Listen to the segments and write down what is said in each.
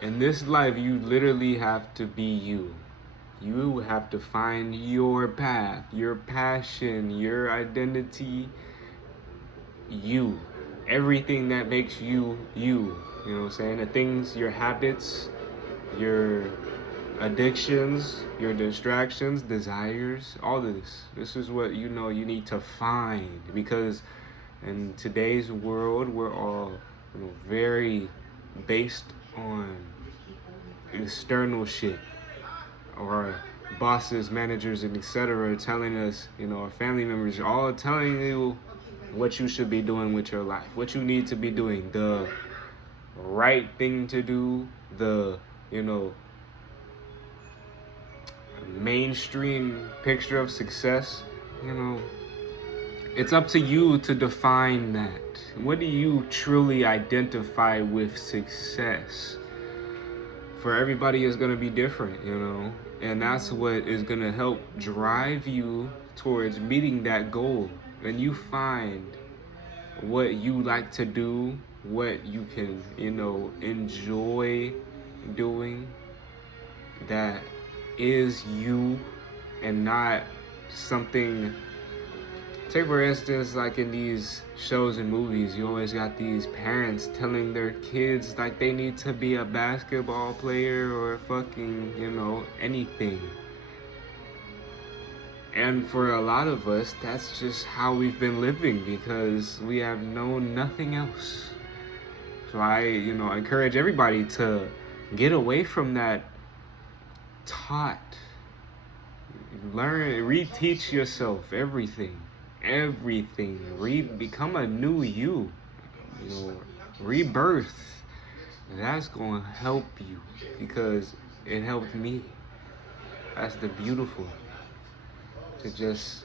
In this life, you literally have to be you. You have to find your path, your passion, your identity, you. Everything that makes you, you. You know what I'm saying? The things, your habits, your addictions, your distractions, desires, all of this. This is what you know you need to find, because in today's world, we're all, very based on external shit, or bosses, managers, and etc. telling us, our family members all telling you what you should be doing with your life, what you need to be doing, the right thing to do, the, mainstream picture of success. It's up to you to define that. What do you truly identify with success? For everybody, is going to be different, and that's what is going to help drive you towards meeting that goal. When you find what you like to do, what you can, enjoy doing, that is you, and not something. Take for instance, like in these shows and movies, you always got these parents telling their kids like they need to be a basketball player or fucking, anything. And for a lot of us, that's just how we've been living, because we have known nothing else. So I, encourage everybody to get away from that taught. Learn, reteach yourself everything. Become a new you. Rebirth. That's going to help you, because it helped me. That's the beautiful. To just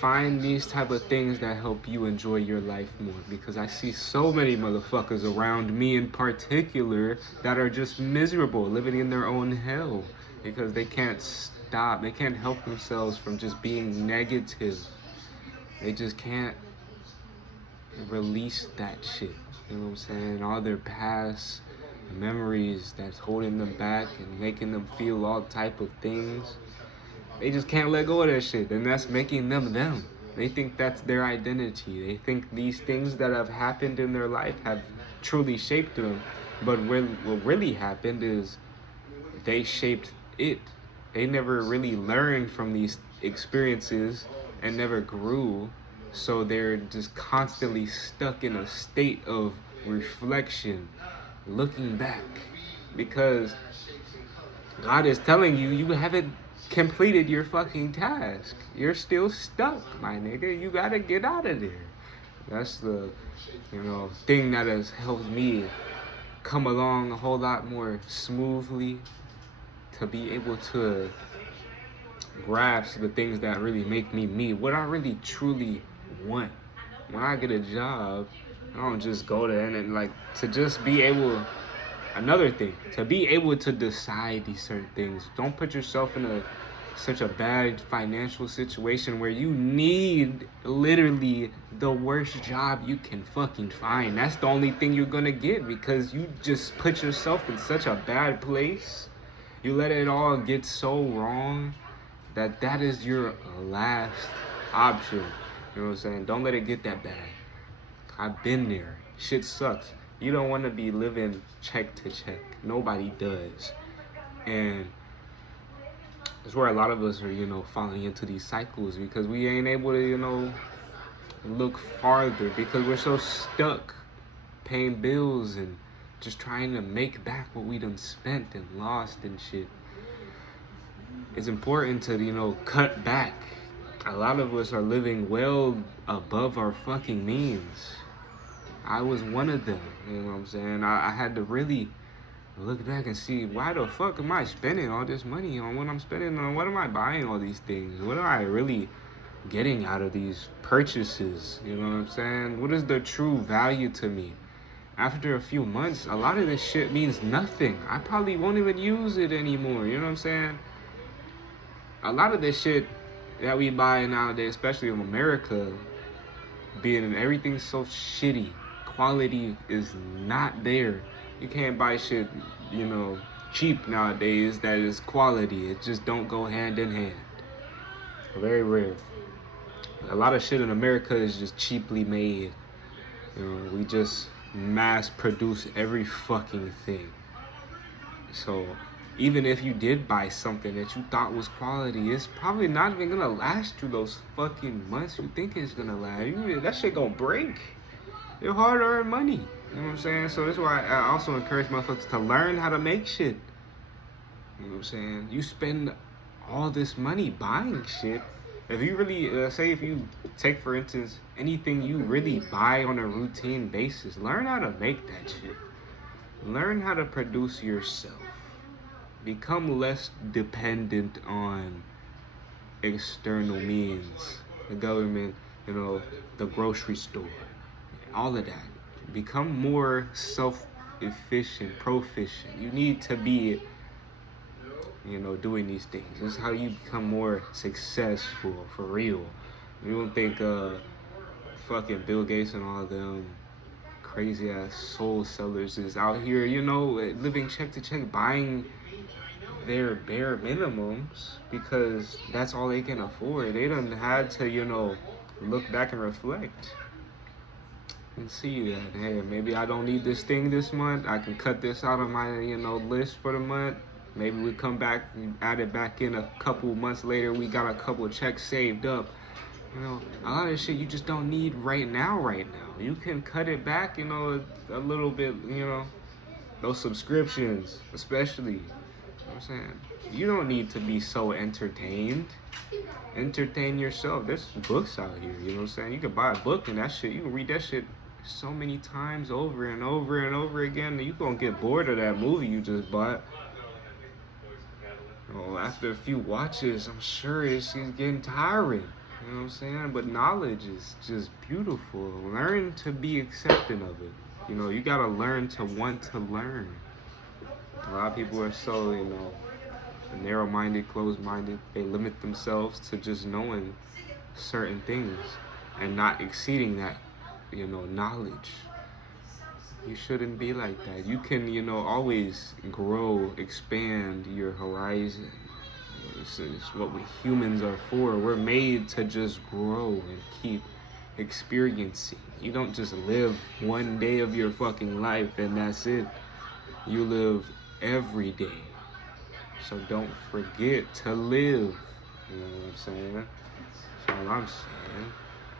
find these type of things that help you enjoy your life more, because I see so many motherfuckers around me in particular that are just miserable, living in their own hell, because they can't stop. They can't help themselves from just being negative. They just can't release that shit. You know what I'm saying? All their past memories that's holding them back and making them feel all type of things. They just can't let go of that shit, and that's making them them. They think that's their identity. They think these things that have happened in their life have truly shaped them. But what really happened is they shaped it. They never really learned from these experiences and never grew. So they're just constantly stuck in a state of reflection, looking back. Because God is telling you, you haven't completed your fucking task. You're still stuck, my nigga. You gotta get out of there. That's the, thing that has helped me come along a whole lot more smoothly, to be able to grasp the things that really make me me, what I really truly want. When I get a job, I don't just go there and like, to just be able, another thing, to be able to decide these certain things. Don't put yourself in such a bad financial situation where you need literally the worst job you can fucking find. That's the only thing you're gonna get, because you just put yourself in such a bad place. You let it all get so wrong that is your last option. You know what I'm saying? Don't let it get that bad. I've been there. Shit sucks. You don't want to be living check to check. Nobody does. And that's where a lot of us are, falling into these cycles, because we ain't able to, look farther, because we're so stuck paying bills and just trying to make back what we done spent and lost and shit. It's important to, cut back. A lot of us are living well above our fucking means. I was one of them, you know what I'm saying? I had to really look back and see, why the fuck am I spending all this money on what I'm spending on? What am I buying all these things? What am I really getting out of these purchases? You know what I'm saying? What is the true value to me? After a few months, a lot of this shit means nothing. I probably won't even use it anymore, you know what I'm saying? A lot of this shit that we buy nowadays, especially in America, being everything's so shitty. Quality is not there. You can't buy shit, you know, cheap nowadays that is quality. It just don't go hand in hand. Very rare. A lot of shit in America is just cheaply made. You know, we just mass produce every fucking thing. So even if you did buy something that you thought was quality, it's probably not even gonna last you those fucking months you think it's gonna last. That shit gonna break. Your hard-earned money. You know what I'm saying? So that's why I also encourage motherfuckers to learn how to make shit. You know what I'm saying? You spend all this money buying shit. If you really, say if you take for instance anything you really buy on a routine basis, learn how to make that shit. Learn how to produce yourself. Become less dependent on external means. The government, you know, the grocery store, all of that. Become more self-efficient, proficient. You need to be, you know, doing these things. This is how you become more successful, for real. You don't think fucking Bill Gates and all of them crazy ass soul sellers is out here, you know, living check to check, buying their bare minimums because that's all they can afford. They done had to, you know, look back and reflect and see that, hey, maybe I don't need this thing this month. I can cut this out of my, you know, list for the month. Maybe we come back and add it back in a couple months later. We got a couple checks saved up. You know, a lot of shit you just don't need right now. You can cut it back, you know, a little bit, you know, those subscriptions, especially. You know what I'm saying? You don't need to be so entertained. Entertain yourself. There's books out here, you know what I'm saying? You can buy a book and that shit, you can read that shit so many times over and over and over again. You gonna get bored of that movie you just bought. Oh, after a few watches, I'm sure it's getting tiring. You know what I'm saying? But knowledge is just beautiful. Learn to be accepting of it. You know, you gotta learn to want to learn. A lot of people are so, you know, narrow-minded, closed-minded. They limit themselves to just knowing certain things and not exceeding that, you know, knowledge. You shouldn't be like that. You can, you know, always grow, expand your horizon. This is what we humans are for. We're made to just grow and keep experiencing. You don't just live one day of your fucking life and that's it. You live every day. So don't forget to live. You know what I'm saying? That's all I'm saying.